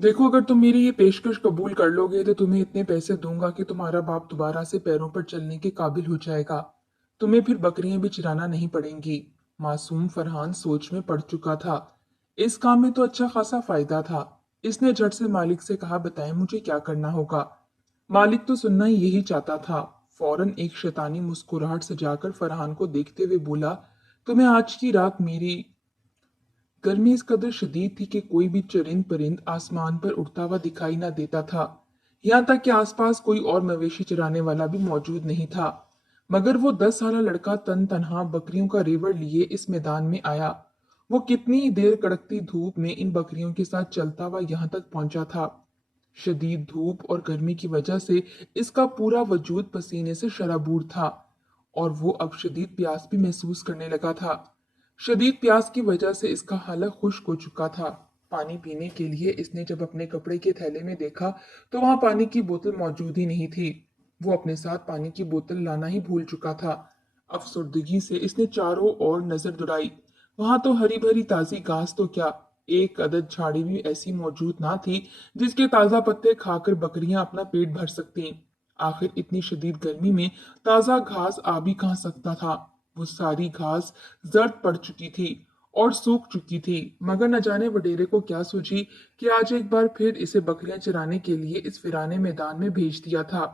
देखो, अगर तुम मेरी ये पेशकश कबूल कर लोगे तो तुम्हें इतने पैसे दूंगा कि तुम्हारा बाप दोबारा से पैरों पर चलने के काबिल हो जाएगा। तुम्हें फिर बकरियां भी चराना नहीं पड़ेंगी। मासूम फरहान सोच में पड़ चुका था। इस काम में तो अच्छा खासा फायदा था। इसने झट से मालिक से कहा, बताएं मुझे क्या करना होगा। मालिक तो सुनना ही यही चाहता था। फौरन एक शैतानी मुस्कुराहट सजाकर फरहान को देखते हुए बोला, तुम्हें आज की रात मेरी। गर्मी इस कदर शदीद थी कि कोई भी चरिंद परिंद आसमान पर उड़ता हुआ दिखाई न देता था। यहाँ तक कि आसपास कोई और मवेशी चराने वाला भी मौजूद नहीं था। मगर वो 10 साला लड़का तन तनहा बकरियों का रेवड़ लिए इस मैदान में आया। वो कितनी ही देर कड़कती धूप में इन बकरियों के साथ चलता हुआ यहाँ तक पहुंचा था। शदीद धूप और गर्मी की वजह से इसका पूरा वजूद पसीने से शराबूर था। और वो अब शदीद प्यास भी महसूस करने लगा था। शदीद प्यास की वजह से इसका हालत खुश्क हो चुका था। पानी पीने के लिए इसने जब अपने कपड़े के थैले में देखा तो वहां पानी की बोतल मौजूद ही नहीं थी। वो अपने साथ पानी की बोतल लाना ही भूल चुका था। अफसुर्दगी से इसने चारों ओर नजर दौड़ाई। वहां तो हरी भरी ताजी घास तो क्या, एक अदद झाड़ी भी ऐसी मौजूद ना थी जिसके ताजा पत्ते खाकर बकरियां अपना पेट भर सकती। आखिर इतनी शदीद गर्मी में ताजा घास आ भी कहाँ सकता था। वो सारी घास जर्द पड़ चुकी थी और सूख चुकी थी। मगर न जाने वडेरे को क्या सूझी कि आज एक बार फिर इसे बकरियां चराने के लिए इस वीराने मैदान में भेज दिया था।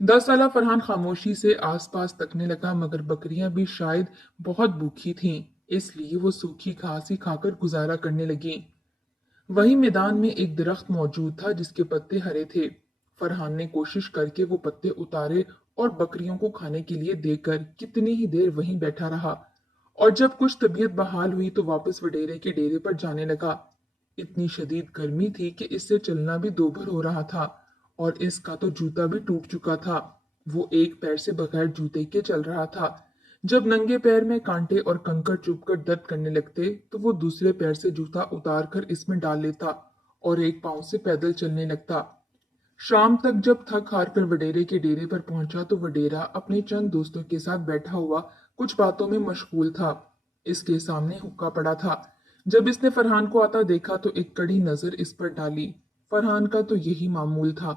10 साला फरहान खामोशी से आसपास तकने लगा, मगर बकरियां भी शायद बहुत भूखी थीं, इसलिए वो सूखी घास ही खाकर गुजारा करने लगी। वहीं मैदान में एक दरख्त मौजूद था जिसके पत्ते हरे थे। फरहान ने कोशिश करके वो पत्ते उतारे और बकरियों को खाने के लिए देकर कितनी ही देर वहीं बैठा रहा। और जब कुछ तबीयत बहाल हुई तो वापस वडेरे के डेरे पर जाने लगा। इतनी शदीद गर्मी थी कि इससे चलना भी दोभर हो रहा था और इसका तो जूता भी टूट चुका था। वो एक पैर से बगैर जूते के चल रहा था। जब नंगे पैर में कांटे और कंकड़ चुभकर दर्द करने लगते तो वो दूसरे पैर से जूता उतार कर इसमें डाल लेता और एक पांव से पैदल चलने लगता। शाम तक जब थक हार कर वडेरे के डेरे पर पहुंचा तो वडेरा अपने चंद दोस्तों के साथ बैठा हुआ कुछ बातों में मशगूल था। इसके सामने हुक्का पड़ा था। जब इसने फरहान को आता देखा तो एक कड़ी नजर इस पर डाली। फरहान का तो यही मामूल था।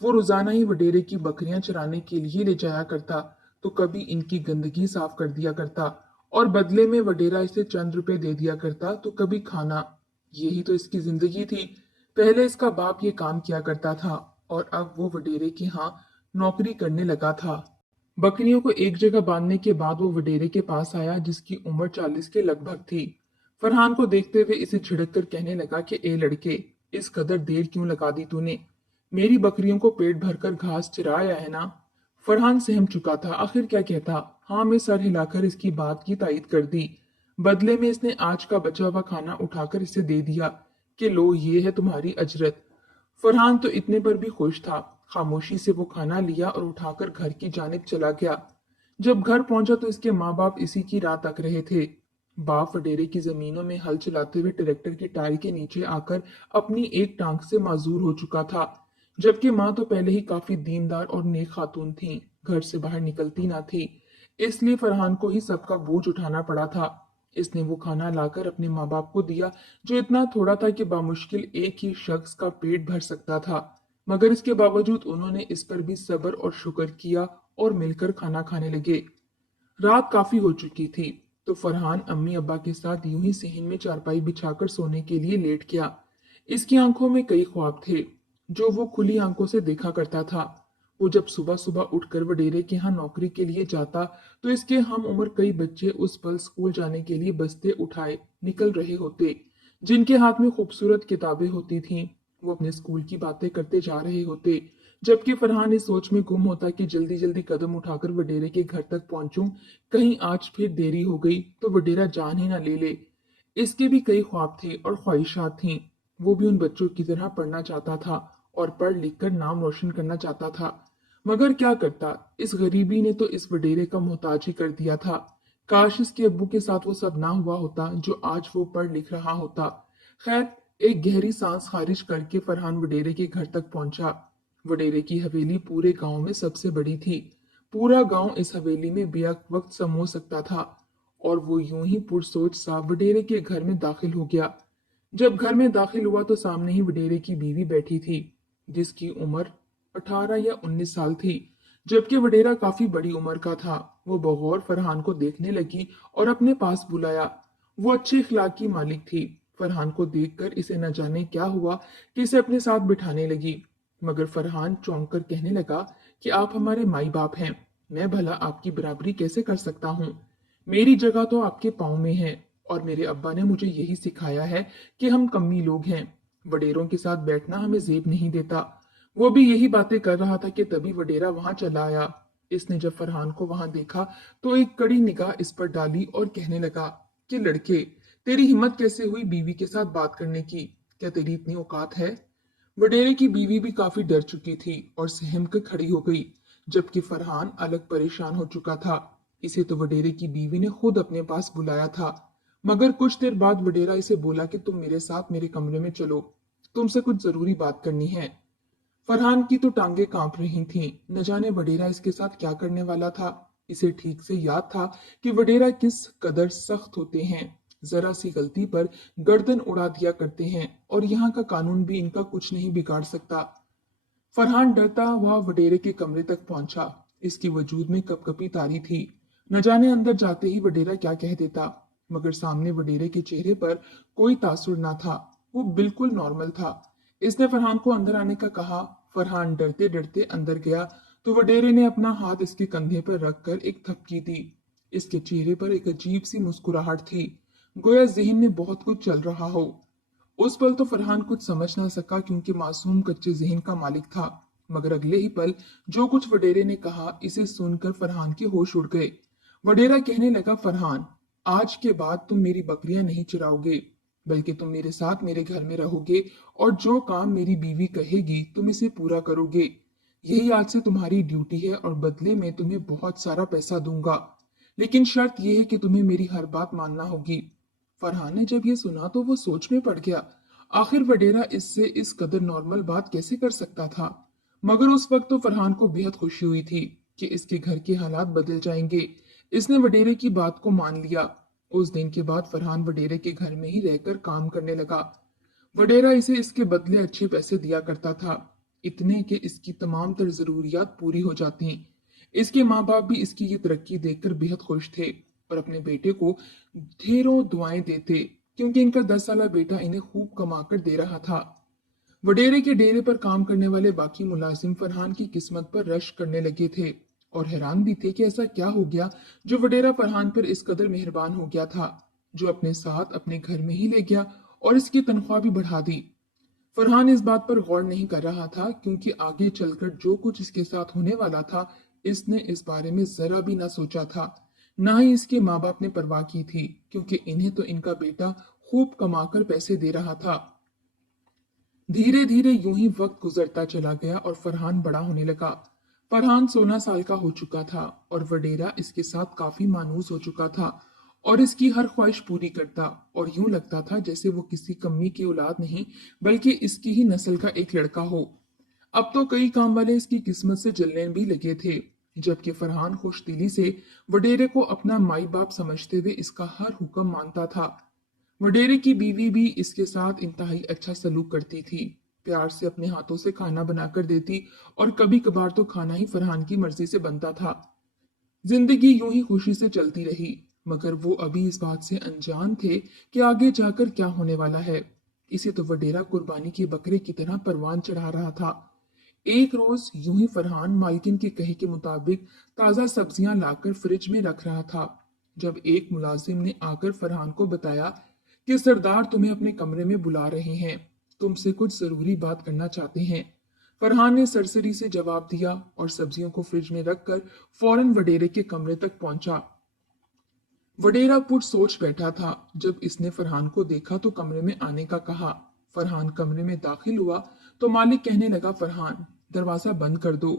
वो रोजाना ही वडेरे की बकरियां चराने के लिए ले जाया करता, तो कभी इनकी गंदगी साफ कर दिया करता और बदले में वडेरा इसे चंद रुपए दे दिया करता, तो कभी खाना। यही तो इसकी जिंदगी थी। पहले इसका बाप ये काम किया करता था और अब वो वडेरे के यहाँ नौकरी करने लगा था। बकरियों को एक जगह बांधने के बाद वो वडेरे के पास आया जिसकी उम्र 40 के लगभग थी। फरहान को देखते हुए इसे झिड़क कर कहने लगा कि ए लड़के, इस कदर देर क्यों लगा दी तूने? मेरी बकरियों को पेट भरकर घास चराया है ना? फरहान सहम चुका था, आखिर क्या कहता। हाँ में सर हिलाकर इसकी बात की तायीद कर दी। बदले में इसने आज का बचा हुआ खाना उठाकर इसे दे दिया कि लो, ये है तुम्हारी अजरत। फरहान तो इतने पर भी खुश था। खामोशी से वो खाना लिया और उठाकर घर की जानिब चला गया। जब घर पहुंचा तो इसके माँ बाप इसी की राह तक रहे थे। बाप वडेरे की जमीनों में हल चलाते हुए ट्रैक्टर की टायर के नीचे आकर अपनी एक टांग से माजूर हो चुका था, जबकि माँ तो पहले ही काफी दीनदार और नेक खातून थी, घर से बाहर निकलती ना थी। इसलिए फरहान को ही सबका बोझ उठाना पड़ा था। इसने वो खाना लाकर अपने माँ बाप को दिया जो इतना थोड़ा था कि बामुश्किल एक ही शख्स का पेट भर सकता था। मगर इसके बावजूद उन्होंने इस पर भी सब्र और शुक्र किया और मिलकर खाना खाने लगे। रात काफी हो चुकी थी तो फरहान अम्मी अब्बा के साथ यूं ही सेहन में चारपाई बिछाकर सोने के लिए लेट गया। इसकी आंखों में कई ख्वाब थे जो वो खुली आंखों से देखा करता था। वो जब सुबह सुबह उठकर वडेरे के यहाँ नौकरी के लिए जाता तो इसके हम उम्र कई बच्चे उस पल स्कूल जाने के लिए बस्ते उठाए निकल रहे होते, जिनके हाथ में खूबसूरत किताबें होती थीं। वो अपने स्कूल की बातें करते जा रहे होते, जबकि फरहान इस सोच में गुम होता कि जल्दी जल्दी कदम उठाकर वडेरे के घर तक पहुंचूं, कहीं आज फिर देरी हो गई तो वडेरा जान ही ना ले ले। इसके भी कई ख्वाब थे और ख्वाहिशात थीं। वो भी उन बच्चों की तरह पढ़ना चाहता था और पढ़ लिख कर नाम रोशन करना चाहता था। मगर क्या करता, इस गरीबी ने तो इस वडेरे का मोहताज ही कर दिया था। काश इसके अब्बू के साथ वो सब ना हुआ होता जो आज वो पढ़ लिख रहा होता। खैर, एक गहरी सांस खारिज करके फरहान वडेरे के घर तक पहुंचा। वडेरे की हवेली पूरे गांव में सबसे बड़ी थी। पूरा गांव इस हवेली में बेक वक्त समो सकता था। और वो यूं ही पुरसोच सा वडेरे के घर में दाखिल हो गया। जब घर में दाखिल हुआ तो सामने ही वडेरे की बीवी बैठी थी, जिसकी उम्र 18 या 19 साल थी, जबकि वडेरा काफी बड़ी उम्र का था। वो बगौर फरहान को देखने लगी और अपने पास बुलाया। वो अच्छे इखलाक की मालिक थी। फरहान को देखकर इसे न जाने क्या हुआ कि इसे अपने साथ बिठाने लगी, मगर फरहान चौंक कर कहने लगा कि आप हमारे माई बाप हैं, मैं भला आपकी बराबरी कैसे कर सकता हूँ। मेरी जगह तो आपके पाँव में है, और मेरे अब्बा ने मुझे यही सिखाया है कि हम कमी लोग हैं, वडेरों के साथ बैठना हमें जेब नहीं देता। वो भी यही बातें कर रहा था कि तभी वडेरा वहां चला आया। इसने जब फरहान को वहां देखा तो एक कड़ी निगाह इस पर डाली और कहने लगा कि लड़के, तेरी हिम्मत कैसे हुई बीवी के साथ बात करने की? क्या तेरी इतनी औकात है? वडेरे की बीवी भी काफी डर चुकी थी और सहम कर खड़ी हो गई, जबकि फरहान अलग परेशान हो चुका था। इसे तो वडेरे की बीवी ने खुद अपने पास बुलाया था, मगर कुछ देर बाद वडेरा इसे बोला कि तुम मेरे साथ मेरे कमरे में चलो, तुमसे कुछ जरूरी बात करनी है। फरहान की तो टांगे कांप रही थीं। न जाने वडेरा इसके साथ क्या करने वाला था। इसे ठीक से याद था कि वडेरा किस कदर सख्त होते हैं, जरा सी गलती पर गर्दन उड़ा दिया करते हैं, और यहाँ का कानून भी इनका कुछ नहीं बिगाड़ सकता। फरहान डरता हुआ वडेरे के कमरे तक पहुंचा। इसके वजूद में कपकपी तारी थी। न जाने अंदर जाते ही वडेरा क्या कह देता, मगर सामने वडेरे के चेहरे पर कोई तासुर ना था। वो बिल्कुल नॉर्मल था। इसने फरहान को अंदर आने का कहा। फरहान डरते डरते अंदर गया तो वडेरे ने अपना हाथ इसके कंधे पर रखकर एक थपकी दी। इसके चेहरे पर एक अजीब सी मुस्कुराहट थी, गोया जहन में बहुत कुछ चल रहा हो। उस पल तो फरहान कुछ समझ ना सका, क्योंकि मासूम कच्चे जहन का मालिक था, मगर अगले ही पल जो कुछ वडेरे ने कहा, इसे सुनकर फरहान के होश उड़ गए। वडेरा कहने लगा, फरहान, आज के बाद तुम मेरी बकरियां नहीं चराओगे, बल्कि तुम मेरे साथ मेरे घर में रहोगे, और जो काम मेरी बीवी कहेगी तुम इसे पूरा करोगे। यही आज से तुम्हारी ड्यूटी है, और बदले में तुम्हें बहुत सारा पैसा दूंगा, लेकिन शर्त यह है कि तुम्हें मेरी हर बात मानना होगी। फरहान ने जब ये सुना तो वो सोच में पड़ गया। आखिर वडेरा इससे इस कदर नॉर्मल बात कैसे कर सकता था। मगर उस वक्त तो फरहान को बेहद खुशी हुई थी कि इसके घर के हालात बदल जाएंगे। इसने वडेरे की बात को मान लिया। उस दिन के बाद फरहान वडेरे के घर में ही रहकर काम करने लगा। वडेरा इसे इसके बदले अच्छे पैसे दिया करता था, इतने कि इसकी तमाम तर जरूरियात पूरी हो जाती। इसके माँ बाप भी इसकी ये तरक्की देखकर बेहद खुश थे और अपने बेटे को ढेरों दुआएं देते, क्योंकि इनका 10 साला बेटा इन्हें खूब कमा कर दे रहा था। वडेरे के डेरे पर काम करने वाले बाकी मुलाजिम फरहान की किस्मत पर रश करने लगे थे और हैरान भी थे कि ऐसा क्या हो गया जो वडेरा फरहान पर इस कदर मेहरबान हो गया था, जो अपने साथ अपने घर में ही ले गया और इसकी तनख्वाह भी बढ़ा दी। फरहान इस बात पर गौर नहीं कर रहा था, क्योंकि आगे चलकर जो कुछ इसके साथ होने वाला था, इसने इस बारे में जरा भी ना सोचा था। ना ही इसके माँ बाप ने परवाह की थी, क्योंकि इन्हें तो इनका बेटा खूब कमाकर पैसे दे रहा था। धीरे धीरे यूं ही वक्त गुजरता चला गया और फरहान बड़ा होने लगा। फरहान 16 साल का हो चुका था और वडेरा इसके साथ काफी मानूस हो चुका था और इसकी हर ख्वाहिश पूरी करता, और यूं लगता था जैसे वो किसी कमी की औलाद नहीं, बल्कि इसकी ही नस्ल का एक लड़का हो। अब तो कई काम वाले इसकी किस्मत से जलने भी लगे थे, जबकि फरहान खुश दिली से वडेरे को अपना माई बाप समझते हुए इसका हर हुक्म मानता था। वडेरे की बीवी भी इसके साथ इंतहाई अच्छा सलूक करती थी, प्यार से अपने हाथों से खाना बनाकर देती, और कभी कभार तो खाना ही फरहान की मर्जी से बनता था। जिंदगी यूं ही खुशी से चलती रही, मगर वो अभी इस बात से अनजान थे कि आगे जाकर क्या होने वाला है। इसे तो वडेरा कुर्बानी के बकरे की तरह परवान चढ़ा रहा था। एक रोज यूं ही फरहान मालकिन के कहे के मुताबिक ताजा सब्जियां लाकर फ्रिज में रख रहा था, जब एक मुलाजिम ने आकर फरहान को बताया कि सरदार तुम्हें अपने कमरे में बुला रहे हैं, तुमसे कुछ जरूरी बात करना चाहते हैं। फरहान ने सरसरी से जवाब दिया और सब्जियों को फ्रिज में रखकर फौरन वडेरे के कमरे तक पहुंचा। वडेरा पुट सोच बैठा था। जब इसने फरहान को देखा तो कमरे में आने का कहा। फरहान कमरे में दाखिल हुआ तो मालिक कहने लगा, फरहान, दरवाजा बंद कर दो।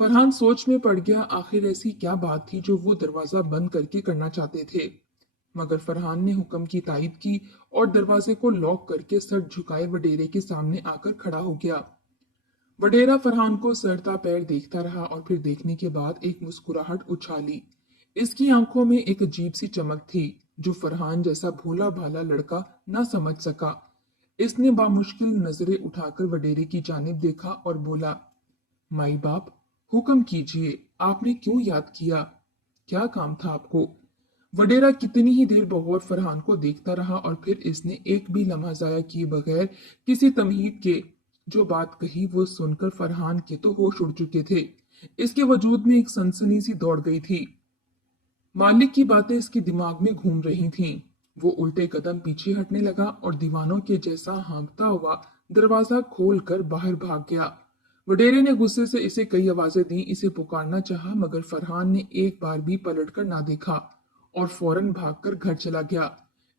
फरहान सोच में पड़ गया, आखिर ऐसी क्या बात थी जो वो दरवाजा बंद करके करना चाहते थे। मगर फरहान ने हुक्म की तायद की और दरवाजे को लॉक करके सर झुकाए वडेरे के सामने आकर खड़ा हो गया। वडेरा फरहान को सरता पैर देखता रहा और फिर देखने के बाद एक मुस्कुराहट उछाली। इसकी आंखों में एक अजीब सी चमक थी जो फरहान जैसा भोला भाला लड़का ना समझ सका। इसने बामुश्किल नजरें उठाकर वडेरे की जानिब देखा और बोला, माई बाप, हुक्म कीजिए, आपने क्यों याद किया? क्या काम था आपको? वडेरा कितनी ही देर बगौर फरहान को देखता रहा और फिर इसने एक भी लम्हा जाया किए बगैर किसी तमहीद के जो बात कही वो सुनकर फरहान के तो होश उड़ चुके थे। इसके वजूद में एक सनसनी सी दौड़ गई थी। मालिक की बातें इसके दिमाग में घूम रही थीं। वो उल्टे कदम पीछे हटने लगा और दीवानों के जैसा हाँकता हुआ दरवाजा खोलकर बाहर भाग गया। वडेरे ने गुस्से से इसे कई आवाजें दी, इसे पुकारना चाहा, मगर फरहान ने एक बार भी पलटकर ना देखा और फौरन भागकर घर चला गया।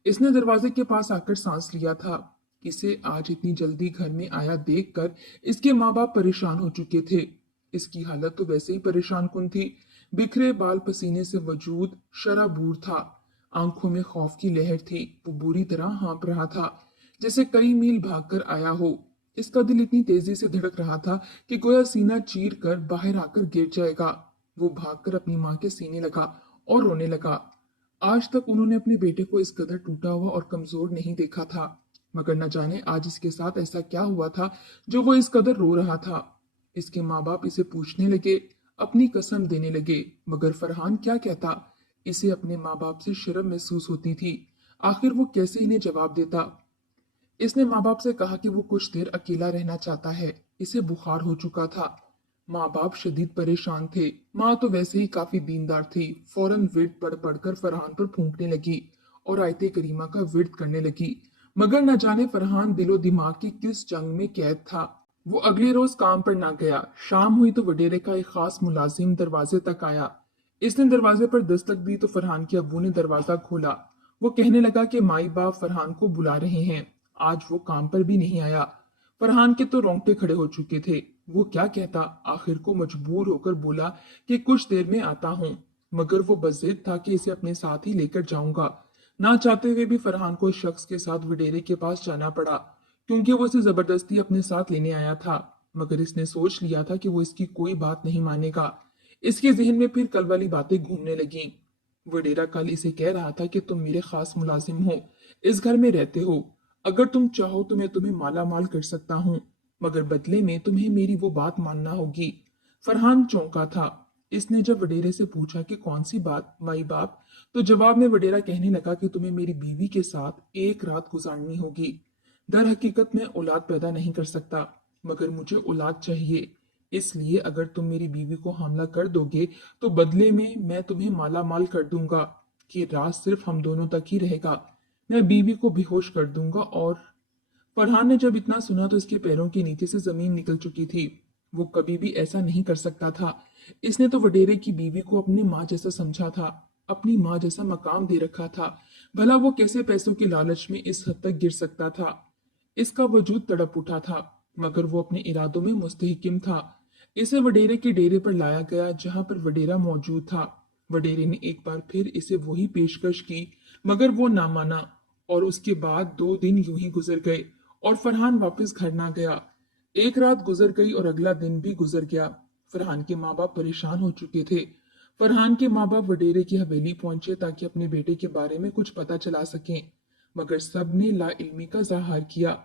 इसने दरवाजे के पास आकर सांस लिया था। इसे आज इतनी जल्दी घर में आया देखकर इसके माँ बाप परेशान हो चुके थे। इसकी हालत तो वैसे ही परेशान कुन थी। बिखरे बाल पसीने से वजूद शराबूर था। आंखों में खौफ की लहर थी। वो बुरी तरह हाँप रहा था, जैसे कई मील भागकर आया हो। इसका दिल इतनी तेजी से धड़क रहा था कि गोया सीना चीर कर बाहर आकर गिर जाएगा। वो भागकर अपनी माँ के सीने लगा और रोने लगा। आज तक उन्होंने अपने बेटे को इस कदर टूटा हुआ और कमजोर नहीं देखा था, मगर न जाने आज इसके साथ ऐसा क्या हुआ था जो वो इस कदर रो रहा था। इसके माँ बाप इसे पूछने लगे, अपनी कसम देने लगे, मगर फरहान क्या कहता? इसे अपने माँ बाप से शर्म महसूस होती थी। आखिर वो कैसे इन्हें जवाब देता? इसने माँ बाप से कहा कि वो कुछ देर अकेला रहना चाहता है। इसे बुखार हो चुका था। माँ बाप शदीद परेशान थे। माँ तो वैसे ही काफी दीनदार थी। फौरन विर्द पढ़ पढ़कर फरहान पर फूंकने लगी और आयते करीमा का विर्द करने लगी। मगर न जाने फरहान दिलो दिमाग की किस जंग में कैद था। वो अगले रोज काम पर ना गया। शाम हुई तो वडेरे का एक खास मुलाजिम दरवाजे तक आया। इसने दरवाजे पर दस्तक दी तो फरहान के अब्बू ने दरवाजा खोला। वो कहने लगा कि माई बाप फरहान को बुला रहे हैं। आज वो काम पर भी नहीं आया। फरहान के तो रोंगटे खड़े हो चुके थे। वो क्या कहता? आखिर को मजबूर होकर बोला कि कुछ देर में आता हूँ, मगर वो बज़िद था कि इसे अपने साथ ही लेकर जाऊंगा। ना चाहते हुए भी फरहान को इस शख्स के साथ वडेरे के पास जाना पड़ा, क्योंकि वो इसे जबरदस्ती अपने साथ लेने आया था। मगर इसने सोच लिया था कि वो इसकी कोई बात नहीं मानेगा। इसके जहन में फिर कल वाली बातें घूमने लगीं। वडेरा कल इसे कह रहा था कि तुम मेरे खास मुलाजिम हो, इस घर में रहते हो, अगर तुम चाहो तो मैं तुम्हें माला माल कर सकता हूँ, मगर बदले में तुम्हें मेरी वो बात मानना होगी। फरहान चौंका था। इसने जब वडेरे से पूछा कि कौन सी बात माई बाप, तो जवाब में वडेरा कहने लगा कि तुम्हें मेरी बीवी के साथ एक रात गुजारनी होगी। दर हकीकत मैं औलाद पैदा नहीं कर सकता, मगर मुझे औलाद चाहिए। इसलिए अगर तुम मेरी बीवी को हमला कर दोगे तो बदले में मैं तुम्हें माला माल कर दूंगा कि राज सिर्फ हम दोनों तक ही रहेगा। मैं बीवी को बेहोश कर दूंगा। और फरहान ने जब इतना सुना तो इसके पैरों के नीचे से जमीन निकल चुकी थी। वो कभी भी ऐसा नहीं कर सकता था। इसने तो वडेरे की बीवी को अपनी माँ जैसा समझा था, अपनी माँ जैसा मकाम दे रखा था। भला वो कैसे पैसों के लालच में इस हद तक गिर सकता था? इसका वजूद तड़प उठा था, मगर वो अपने इरादों में मुस्तहिकिम था। इसे वडेरे के डेरे पर लाया गया, जहां पर वडेरा मौजूद था। वडेरे ने एक बार फिर इसे वही पेशकश की, मगर वो ना माना। और उसके बाद 2 दिन यूं ही गुजर गए और फरहान वापस घर ना गया। एक रात गुजर गई और अगला दिन भी गुजर गया। फरहान के माँ बाप परेशान हो चुके थे। फरहान के माँ बाप वडेरे की हवेली पहुंचे ताकि अपने बेटे के बारे में कुछ पता चला सकें, मगर सबने लाइल्मी का इज़हार किया।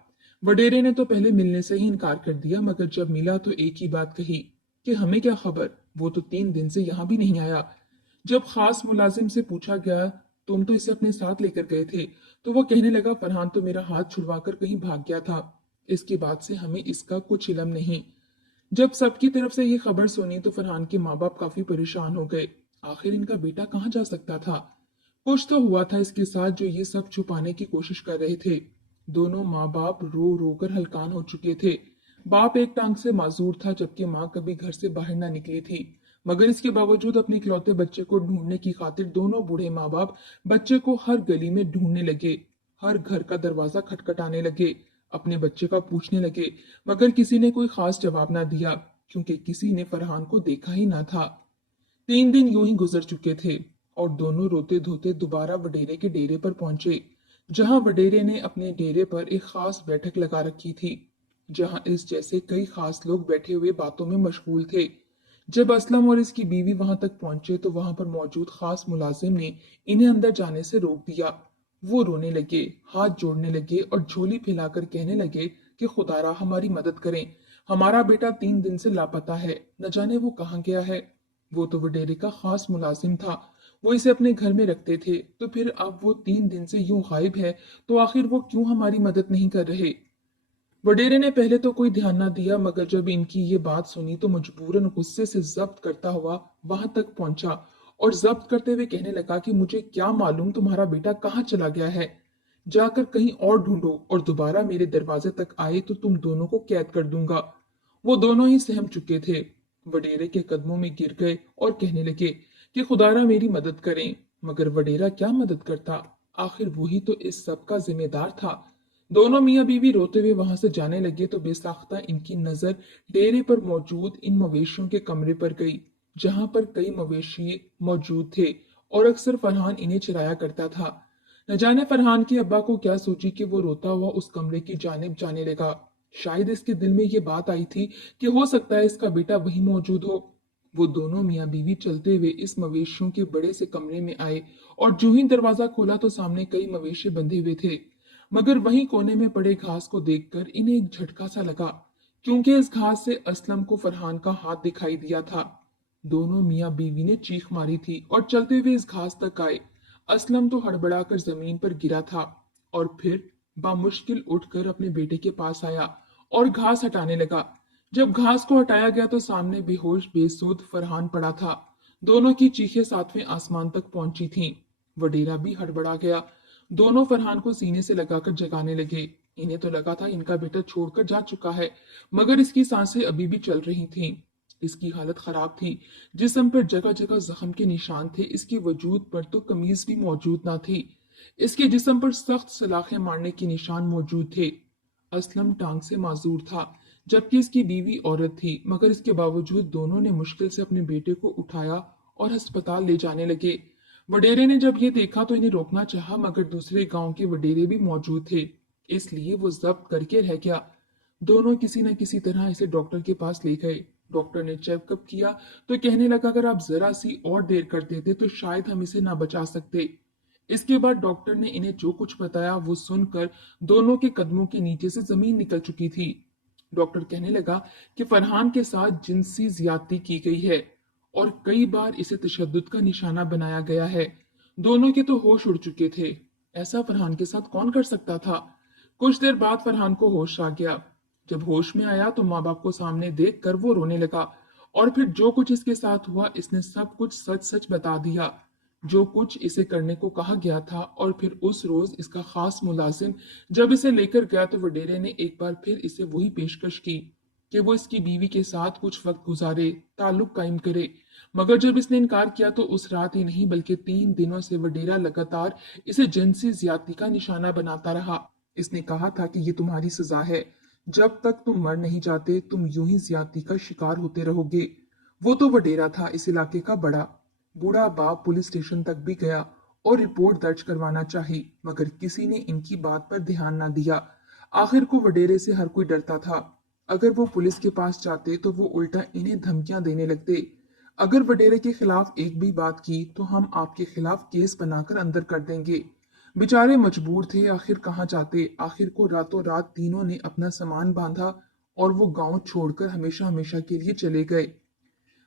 वडेरे ने तो पहले मिलने से ही इनकार कर दिया, मगर जब मिला तो एक ही बात कही कि हमें क्या खबर, वो तो 3 दिन से यहाँ भी नहीं आया। जब खास मुलाजिम से पूछा गया, तुम तो इसे अपने साथ लेकर गए थे, तो वो कहने लगा, फरहान तो मेरा हाथ छुड़वाकर कहीं भाग गया था। इसके बाद से हमें इसका कुछ इल्म नहीं। जब सबकी तरफ से ये खबर सुनी तो फरहान के माँ बाप काफी परेशान हो गए। आखिर इनका बेटा कहाँ जा सकता था? कुछ तो हुआ था इसके साथ जो ये सब छुपाने की कोशिश कर रहे थे। दोनों माँ बाप रो रो कर हलकान हो चुके थे। बाप एक टांग से माजूर था, जबकि माँ कभी घर से बाहर ना निकली थी। मगर इसके बावजूद अपने इकलौते बच्चे को ढूंढने की खातिर दोनों बूढ़े माँ बाप बच्चे को हर गली में ढूंढने लगे, हर घर का दरवाजा खटखटाने लगे, अपने बच्चे का पूछने लगे, मगर किसी ने कोई खास जवाब ना दिया, क्योंकि किसी ने फरहान को देखा ही ना था। 3 दिन यूं ही गुजर चुके थे और दोनों रोते धोते दोबारा वडेरे के डेरे पर पहुंचे, जहां वडेरे ने अपने डेरे पर एक खास बैठक लगा रखी थी, जहां इस जैसे कई खास लोग बैठे हुए बातों में मशगूल थे। जब असलम और इसकी बीवी वहां तक पहुंचे तो वहां पर मौजूद खास मुलाजिम ने इन्हें अंदर जाने से रोक दिया वो रोने लगे, हाथ जोड़ने लगे और झोली फैलाकर कहने लगे कि खुदारा हमारी मदद करें। हमारा बेटा 3 दिन से लापता है, न जाने वो कहाँ गया है। वो तो वडेरे का खास मुलाजिम था, वो इसे अपने घर में रखते थे, तो फिर अब वो 3 दिन से यूं गायब है, तो आखिर वो क्यों हमारी मदद नहीं कर रहे। वडेरे ने पहले तो कोई ध्यान ना दिया, मगर जब इनकी ये बात सुनी तो मजबूरन गुस्से से जब्त करता हुआ वहां तक पहुंचा और जब्त करते हुए कहने लगा कि मुझे क्या मालूम तुम्हारा बेटा कहाँ चला गया है। जाकर कहीं और ढूंढो और दोबारा मेरे दरवाजे तक आए तो तुम दोनों को कैद कर दूंगा। वो दोनों ही सहम चुके थे, वडेरे के कदमों में गिर गए और कहने लगे कि खुदारा मेरी मदद करें। मगर वडेरा क्या मदद करता, आखिर वही तो इस सब का जिम्मेदार था। दोनों मियाँ बीवी रोते हुए वहां से जाने लगे तो बेसाख्ता इनकी नजर डेरे पर मौजूद इन मवेशियों के कमरे पर गई, जहां पर कई मवेशी मौजूद थे और अक्सर फरहान इन्हें चराया करता था। न जाने फरहान के अब्बा को क्या सूझी कि वो रोता हुआ उस कमरे की जानिब जाने लगा। शायद इसके दिल में ये बात आई थी कि हो सकता है इसका बेटा वहीं मौजूद हो। वो दोनों मियाँ बीवी चलते हुए इस मवेशियों के बड़े से कमरे में आए और जो ही दरवाजा खोला तो सामने कई मवेशी बंधे हुए थे। मगर वहीं कोने में पड़े घास को देखकर इन्हें एक झटका सा लगा, क्योंकि इस घास से असलम को फरहान का हाथ दिखाई दिया था। दोनों मियाँ बीवी ने चीख मारी थी और चलते हुए इस घास तक आए। असलम तो हड़बड़ाकर जमीन पर गिरा था और फिर बामुश्किल उठकर अपने बेटे के पास आया और घास हटाने लगा। जब घास को हटाया गया तो सामने बेहोश बेसुध फरहान पड़ा था। दोनों की चीखें सातवें आसमान तक पहुंची थीं। वडेरा भी हड़बड़ा गया। दोनों फरहान को सीने से लगाकर जगाने लगे। इन्हें तो लगा था इनका बेटा छोड़कर जा चुका है, मगर इसकी सांसें अभी भी चल रही थीं। इसकी हालत खराब थी, जिस्म पर जगह जगह जख्म के निशान थे, इसके वजूद पर तो कमीज भी मौजूद ना थी। इसके जिस्म पर सख्त सलाखें मारने के निशान मौजूद थे। असलम टांग से माजूर था, जबकि इसकी बीवी औरत थी, मगर इसके बावजूद दोनों ने मुश्किल से अपने बेटे को उठाया और अस्पताल ले जाने लगे। वडेरे ने जब ये देखा तो इन्हें रोकना चाहा, मगर दूसरे गांव के वडेरे भी मौजूद थे, इसलिए वो जब्त करके रह गया। दोनों किसी न किसी तरह इसे डॉक्टर के पास ले गए। डॉक्टर ने चेकअप किया तो कहने लगा अगर आप जरा सी और देर कर देते तो शायद हम इसे ना बचा सकते। इसके बाद डॉक्टर ने इन्हें जो कुछ बताया वो सुनकर दोनों के कदमों के नीचे से जमीन निकल चुकी थी। डॉक्टर कहने लगा कि फरहान के साथ जिनसी ज्यादती की गई है और कई बार इसे तशद्दुद का निशाना बनाया गया है। दोनों के तो होश उड़ चुके थे। ऐसा फरहान के साथ कौन कर सकता था। कुछ देर बाद फरहान को होश आ गया। जब होश में आया तो माँ बाप को सामने देखकर वो रोने लगा और फिर जो कुछ इसके साथ हुआ इसने सब कुछ सच सच बता दिया, जो कुछ इसे करने को कहा गया था। और फिर उस रोज इसका खास मुलाजिम जब इसे लेकर गया तो वडेरे ने एक बार फिर इसे वही पेशकश की कि वो इसकी बीवी के साथ कुछ वक्त गुजारे, ताल्लुक कायम करे। मगर जब इसने इनकार किया तो उस रात ही नहीं बल्कि 3 दिनों से वडेरा लगातार इसे जिनसी ज्यादती का निशाना बनाता रहा। इसने कहा था कि ये तुम्हारी सजा है, जब तक तुम मर नहीं जाते तुम यूं ही ज्यादती का शिकार होते रहोगे। वो तो वडेरा था इस इलाके का बड़ा। बूढ़ा बाप पुलिस स्टेशन तक भी गया और रिपोर्ट दर्ज करवाना चाही, मगर किसी ने इनकी बात पर ध्यान ना दिया। आखिर को वडेरे से हर कोई डरता था। अगर वो पुलिस के पास जाते तो वो उल्टा इन्हें धमकियां देने लगते। अगर वडेरे के खिलाफ एक भी बात की तो हम आपके खिलाफ केस बनाकर अंदर कर देंगे। बेचारे मजबूर थे, आखिर कहाँ जाते। आखिर को रातों रात तीनों ने अपना सामान बांधा और वो गांव छोड़कर हमेशा हमेशा के लिए चले गए।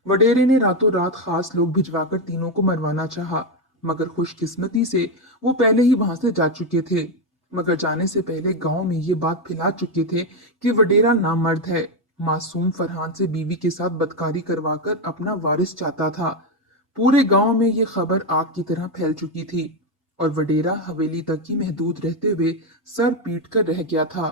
वडेरे ने रातों रात खास लोग भिजवाकर तीनों को मरवाना चाहा, मगर खुशकिस्मती से वो पहले ही वहां से जा चुके थे। मगर जाने से पहले गांव में ये बात फैला चुके थे कि वडेरा नामर्द है, मासूम फरहान से बीवी के साथ बदकारी करवाकर अपना वारिस चाहता था। पूरे गांव में ये खबर आग की तरह फैल चुकी थी और वडेरा हवेली तक ही महदूद रहते हुए सर पीट कर रह गया था।